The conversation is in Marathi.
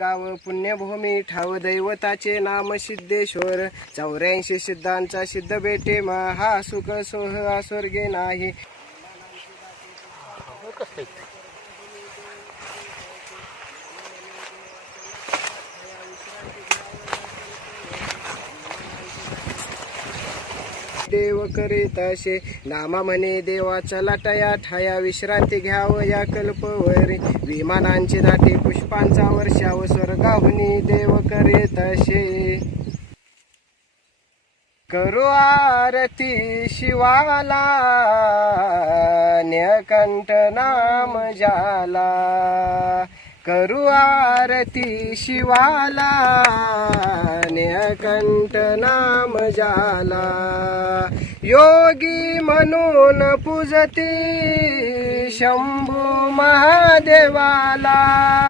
गाव पुण्यभूमी ठाव दैवताचे नाम सिद्धेश्वर 84 सिद्धांचा सिद्ध बेटे महा सुख सोह स्वर्गे नाही देव करीत असे नामा म्हणे देवाचा लाटया ठाया विश्रांती घ्याव या कल्पवरी विमानांचे दाटे पुष्पांचा वर्षाव स्वर्गाहुनी देव करीत असे करू आरती शिवाला न्यकंठ नाम जाला करू आरती शिवाला न्यकंठ नाम जाला योगी म्हणून पूजती शंभू महादेवाला